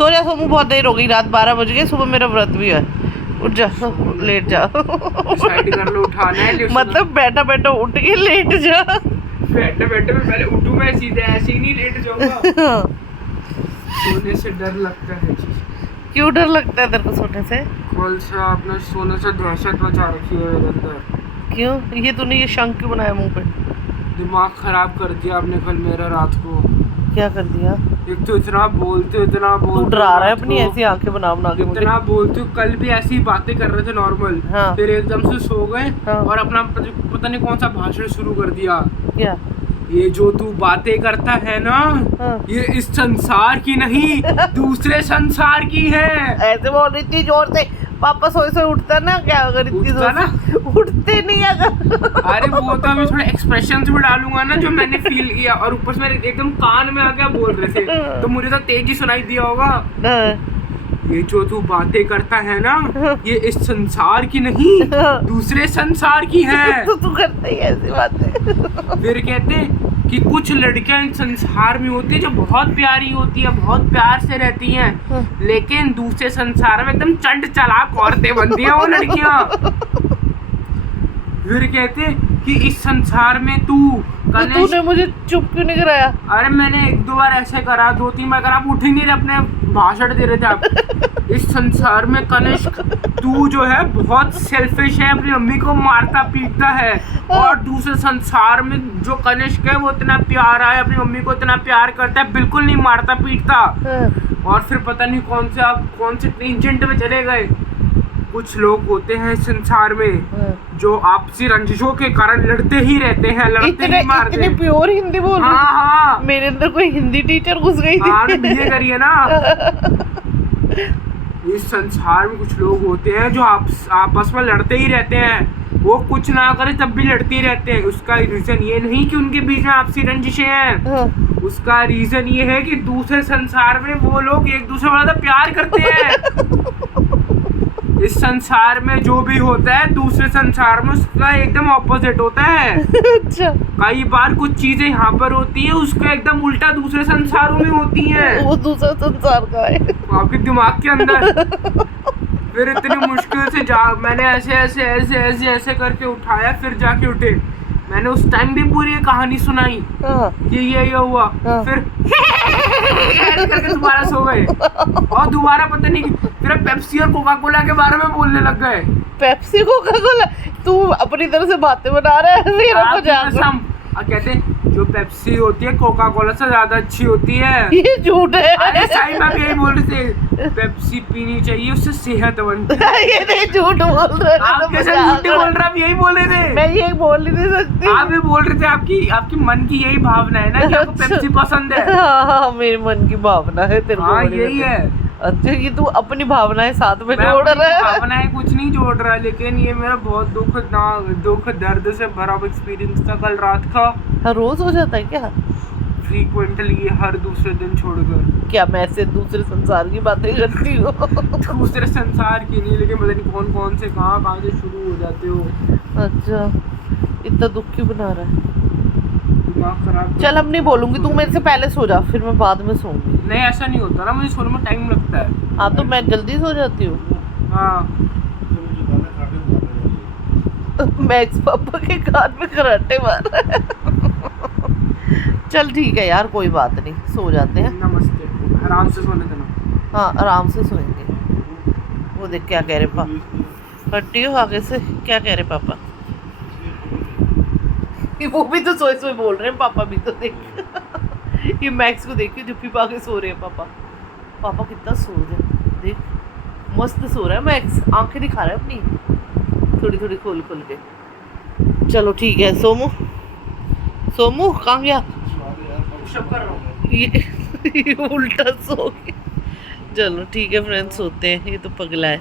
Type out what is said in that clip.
सो जा सोमू, बहुत देर हो गई, रात 12 बज गए, सुबह मेरा व्रत भी है। उठ जा, लेट जा। साइड कर लो, उठाना है मतलब बैठा बैठा उठ के लेट जा। बैठे बैठे मैं पहले उठूं, मैं सीधे ऐसे ही नहीं लेट जाऊंगा। सोने से डर लगता है। क्यों डर लगता है तेरे को सोने से? कल से आपने सोने से दहशत मचा रखी है मेरे अंदर। क्यों? ये तूने ये शंख क्यों बनाया मुंह पे? दिमाग खराब कर दिया आपने कल मेरा रात को। क्या कर दिया? एक तो इतना बोलते तू डरा रहा है अपनी रात को। ऐसी आंखें बना बना के मुझे। इतना बोलते हो, कल भी ऐसी बातें कर रहे थे नॉर्मल। हाँ। फिर एकदम से सो गए। हाँ। और अपना पता नहीं कौन सा भाषण शुरू कर दिया। क्या? ये जो तू बातें करता है ना, हाँ। ये इस संसार की नहीं दूसरे संसार की है। ऐसे बोल रही थी जोर से, पापा सोए सोए उठता ना, क्या अगर इतनी उठता जोर ना? से उठते नहीं अगर। अरे वो तो अभी थोड़े एक्सप्रेशन भी डालूंगा ना जो मैंने फील किया, और ऊपर से मेरे एकदम कान में आके बोल रहे थे तो मुझे तो तेजी सुनाई दिया होगा। ये जो तू बातें करता है ना, ये इस संसार की नहीं दूसरे संसार की है। तो तू करता ही ऐसी बातें। फिर कहते कि कुछ लड़कियां इस संसार में होती है जो बहुत प्यारी होती है, बहुत प्यार से रहती हैं, लेकिन दूसरे संसार में एकदम चंड चालाक औरतें बनती हैं वो लड़कियां। फिर कहते कि इस संसार में तो तूने मुझे चुप क्यों नहीं कराया? अरे मैंने 1-2 बार ऐसे करा, 2-3 बार करा, आप उठ ही नहीं रहे, अपने भाषण दे रहे थे आप। इस संसार में कनिष्क तू जो है बहुत सेल्फिश है, अपनी मम्मी को मारता पीटता है, और दूसरे संसार में जो कनिष्क है वो इतना प्यारा है, अपनी मम्मी को इतना प्यार करता है, बिल्कुल नहीं मारता पीटता। और फिर पता नहीं कौन से टेंजेंट में चले गए। कुछ लोग होते हैं संसार में जो आपसी रंजिशों के कारण लड़ते ही रहते हैं, लड़ते ही मारते हैं। इतनी प्योर हिंदी बोल रही। हाँ हाँ, मेरे अंदर कोई हिंदी टीचर घुस गई थी। हाँ ये करिए ना। इस संसार में कुछ लोग होते हैं जो आपस में लड़ते ही रहते हैं, वो कुछ ना करे तब भी लड़ते ही रहते हैं। उसका रीजन ये नहीं कि उनके बीच में आपसी रंजिशें हैं, उसका रीजन ये है कि दूसरे संसार में वो लोग एक दूसरे को ज्यादा प्यार करते हैं। इस संसार में जो भी होता है दूसरे संसार में उसका एकदम ऑपोजिट होता है। अच्छा। कई बार कुछ चीजें यहाँ पर होती है, उसका एकदम उल्टा दूसरे संसारों में होती हैं। वो दूसरा संसार का है आपके दिमाग के अंदर। फिर इतनी मुश्किल से मैंने ऐसे करके उठाया, फिर जाके उठे। मैंने उस टाइम भी पूरी ये कहानी सुनाई कि ये हुआ। फिर करके दोबारा सो गए, और दोबारा पता नहीं फिर पेप्सी और कोका कोला के बारे में बोलने लग गए। Pepsi Coca Cola? तू अपनी तरह से बातें बना रहा है मेरा को जाकर। कहते जो पेप्सी होती है कोका कोला से ज्यादा अच्छी होती है। ये झूठ है। अरे सही में यही बोल रहे थे, पेप्सी पीनी चाहिए, उससे सेहत बनती है। ये नहीं, झूठ बोल रहे हैं। आप कैसे झूठ बोल रहे? आप यही बोले थे। मैं ये बोल नहीं सकती। आप ये बोल रहे थे, आपकी मन की यही भावना है ना कि आपको पेप्सी पसंद है। हाँ, मेरे मन की भावना है तेरे को। हाँ यही है। अच्छा, ये तू अपनी भावनाएं साथ में जोड़ रहा है। भावनाएं कुछ नहीं जोड़ रहा, लेकिन ये मेरा बहुत दुख दर्द से भरा एक्सपीरियंस था कल रात का। हर रोज हो जाता है क्या? फ्रीक्वेंटली, हर दूसरे दिन छोड़कर। क्या मैं से दूसरे संसार की बातें करती हूँ? दूसरे संसार की नहीं, लेकिन पता नहीं कौन से कहाँ से शुरू हो जाते हो। अच्छा, इतना दुख क्यों बना रहा है? दिमाग खराब। चल, अब नहीं बोलूंगी, तू मेरे से पहले सो जा, फिर मैं बाद में सोऊंगी। नहीं ऐसा नहीं होता ना, मुझे सोने में टाइम लगता है। हाँ तो मैं जल्दी सो जाती हूँ। हाँ मैक्स पापा के कान में कराटे मार रहा है। चल ठीक है यार, कोई बात नहीं, सो जाते हैं। नमस्ते, आराम से सोने देना। हाँ, आराम से सोएंगे। वो देख क्या कह रहे पापा, हट्टी हो आगे से, क्या कह रहे पापा? वो भी तो सोए सोए बोल रहे हैं, पापा भी तो देख। ये मैक्स को देख के जुप्पी पा के सो रहे हैं पापा। पापा कितना सो रहे, देख मस्त सो रहा है मैक्स, आंखें दिखा रहा है अपनी थोड़ी थोड़ी खोल खोल के। चलो ठीक है, सोमू कहाँ गया? ये उल्टा सो गया। चलो ठीक है फ्रेंड्स, सोते हैं, ये तो पगला है।